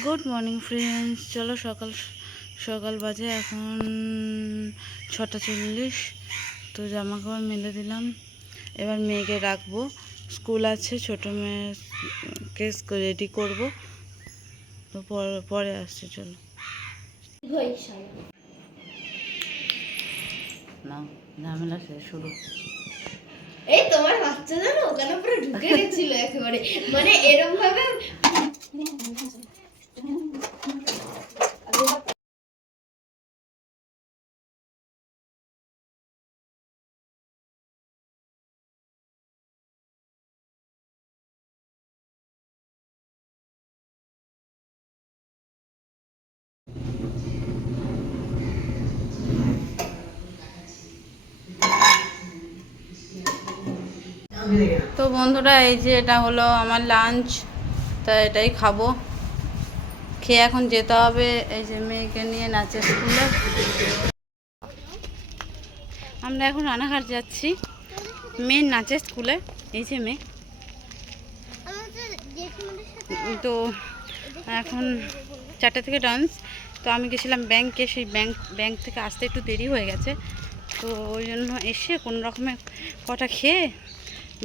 Good morning friends. চলো সকাল সকাল বাজে এখন 6:40। তো জামা কাপড় মেলে দিলাম, এবার মেয়েকে রাখবো, স্কুল আছে, ছোটো মেয়েকে রেডি করবো। তো পরে আসছে, চলো না, ঝামেলা শেষ শুরু। এই তোমার বাচ্চা জানো ওখানে পুরো ঢুকে গেছিল একেবারে, মানে এরকম ভাবে। তো বন্ধুরা, এই যে এটা হলো আমার লাঞ্চ, তা এটাই খাবো। খেয়ে এখন যেতে হবে এই যে মেয়েকে নিয়ে নাচের স্কুলে। আমরা এখন রানাঘাট যাচ্ছি মেয়ের নাচের স্কুলে। এই যে মেয়ে, তো এখন 4টা থেকে ডান্স। তো আমি গেছিলাম ব্যাংকে, সেই ব্যাংক থেকে আসতে একটু দেরি হয়ে গেছে, তো ওই জন্য এসে কোনো রকমে কটা খেয়ে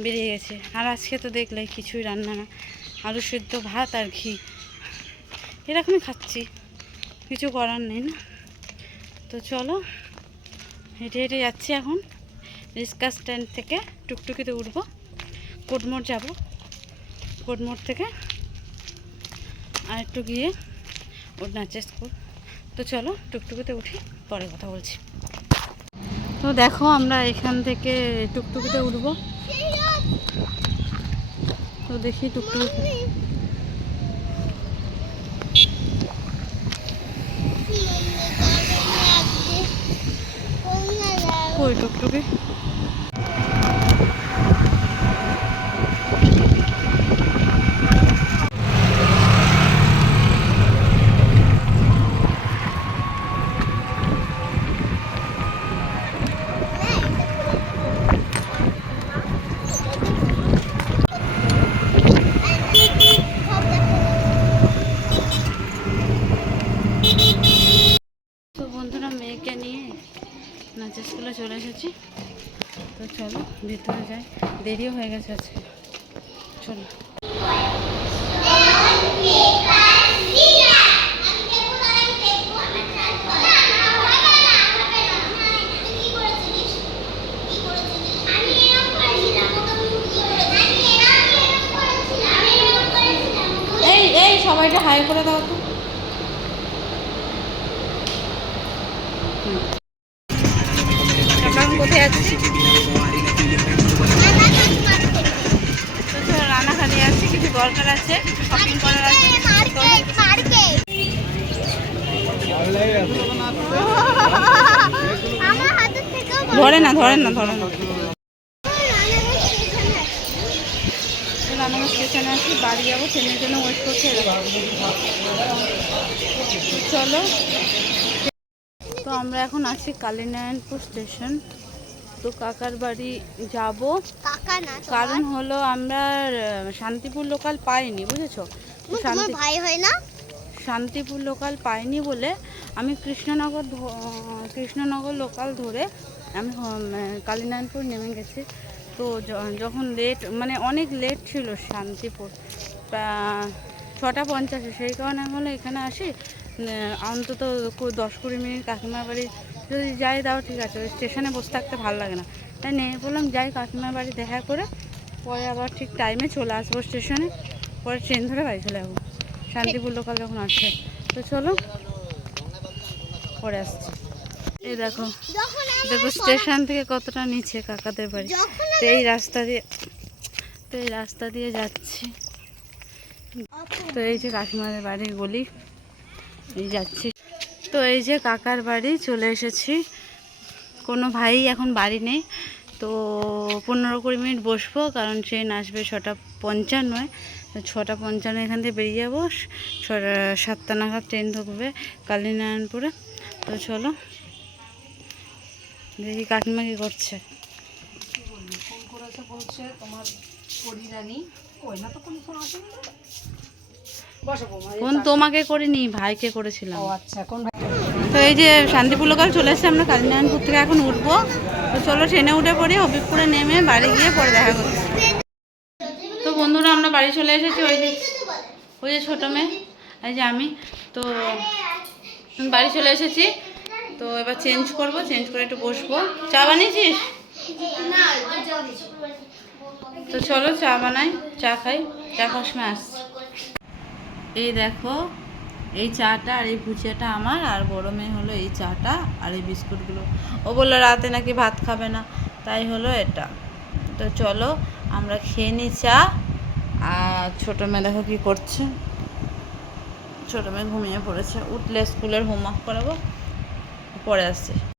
বেরিয়ে গেছে। আর আজকে তো দেখলে কিছুই রান্না না, আলু সেদ্ধ, ভাত আর ঘি, এরকমই খাচ্ছি, কিছু করার নেই না। তো চলো হেঁটে হেঁটে যাচ্ছি এখন রিক্সা স্ট্যান্ড থেকে, টুকটুকিতে উঠবো, কোটমোড় যাব, কোটমোড় থেকে আর একটু গিয়ে ওর নাচের স্কুল। তো চলো টুকটুকিতে উঠি, পরে কথা বলছি। তো দেখো আমরা এখান থেকে টুকটুকিতে উঠবো, তো দেখি টুকটুকি কই টুকটুকি। তো বন্ধুরা, মেয়েকে নিয়ে নাচের স্কুলে চলে এসেছি। তো চলো ভিতরে যাই, দেরিও হয়ে গেছে আজকে, চলো। এই এই সবাইকে হাই করে দাও তো। এখন কোথায় যাচ্ছি? তো চলো রানাঘাটে যাচ্ছি, কিছু দরকার আছে, শপিং করার আছে। ধরে না ধরেন না ধরেন না। রানাঘাট স্টেশনে আছি, বাড়ি যাবো, ট্রেনের জন্য ওয়েট করছে। চলো, তো আমরা এখন আছি কালীনারায়ণপুর স্টেশন। তো কাকার বাড়ি যাব, কারণ হলো আমরা শান্তিপুর লোকাল পাইনি, বুঝেছো? ভাই হয় না, শান্তিপুর লোকাল পাইনি বলে আমি কৃষ্ণনগর লোকাল ধরে আমি কালীনারায়ণপুর নেমে গেছি। তো যখন লেট, মানে অনেক লেট ছিল শান্তিপুর, 6:50, সেই কারণে আমি হলো এখানে আসি, অন্তত 10-20 মিনিট কাকিমার বাড়ি যদি যাই তাও ঠিক আছে, ওই স্টেশনে বসে থাকতে ভালো লাগে না, তাই নেমে বললাম যাই কাকিমার বাড়ি দেখা করে পরে আবার ঠিক টাইমে চলে আসবো স্টেশনে, পরে ট্রেন ধরে বাড়ি চলে যাবো শান্তিপুর লোকাল যখন আসে। তো চলো পরে আসছি। এই দেখো দেখো স্টেশন থেকে কতটা নিচে কাকাদের বাড়ি। তো এই রাস্তা দিয়ে যাচ্ছি। তো এই যে কাকিমাদের বাড়ির গলি, এই যাচ্ছি। তো এই যে কাকার বাড়ি চলে এসেছি, কোনো ভাই এখন বাড়ি নেই। তো 15-20 মিনিট বসবো, কারণ ট্রেন আসবে 6:55। 6:55 এখান থেকে বেরিয়ে যাবো, 7টা নাগাদ ট্রেন ঢুকবে কালীনারায়ণপুরে। তো চলো দেখি কাকিমা কি করছে। বসো বৌমা। ফোন তোমাকে করিনি, ভাইকে করেছিলাম। ও আচ্ছা, কোন ভাই? তো এই যে শান্তিপুর লোকাল চলে এসেছে, আমরা কালীনারায়ণপুর থেকে এখন উঠবো। তো চলো ট্রেনে উঠে পড়ি, হবিবপুরে নেমে বাড়ি গিয়ে পরে দেখা করছি। তো বন্ধুরা আমরা বাড়ি চলে এসেছি। ওই যে ছোটো মেয়ে, এই যে আমি। তো বাড়ি চলে এসেছি। তো এবার চেঞ্জ করব, চেঞ্জ করে একটু বসবো। চা বানিয়েছিস? তো চলো চা বানাই, চা খাই, চা খাওয়ার সময় আসছি। এই দেখো, এই চাটা আর এই ভুজিয়াটা আমার, আর বড় মেয়ে হলো এই চাটা আর এই বিস্কুটগুলো। ও বললো রাতে নাকি ভাত খাবে না, তাই হলো এটা। তো চলো আমরা খেয়ে নিই চা। আর ছোটো মেয়ে দেখো কী করছে, ছোটো মেয়ে ঘুমিয়ে পড়েছে, উঠলে স্কুলের হোমওয়ার্ক করাবো, পরে আসছে।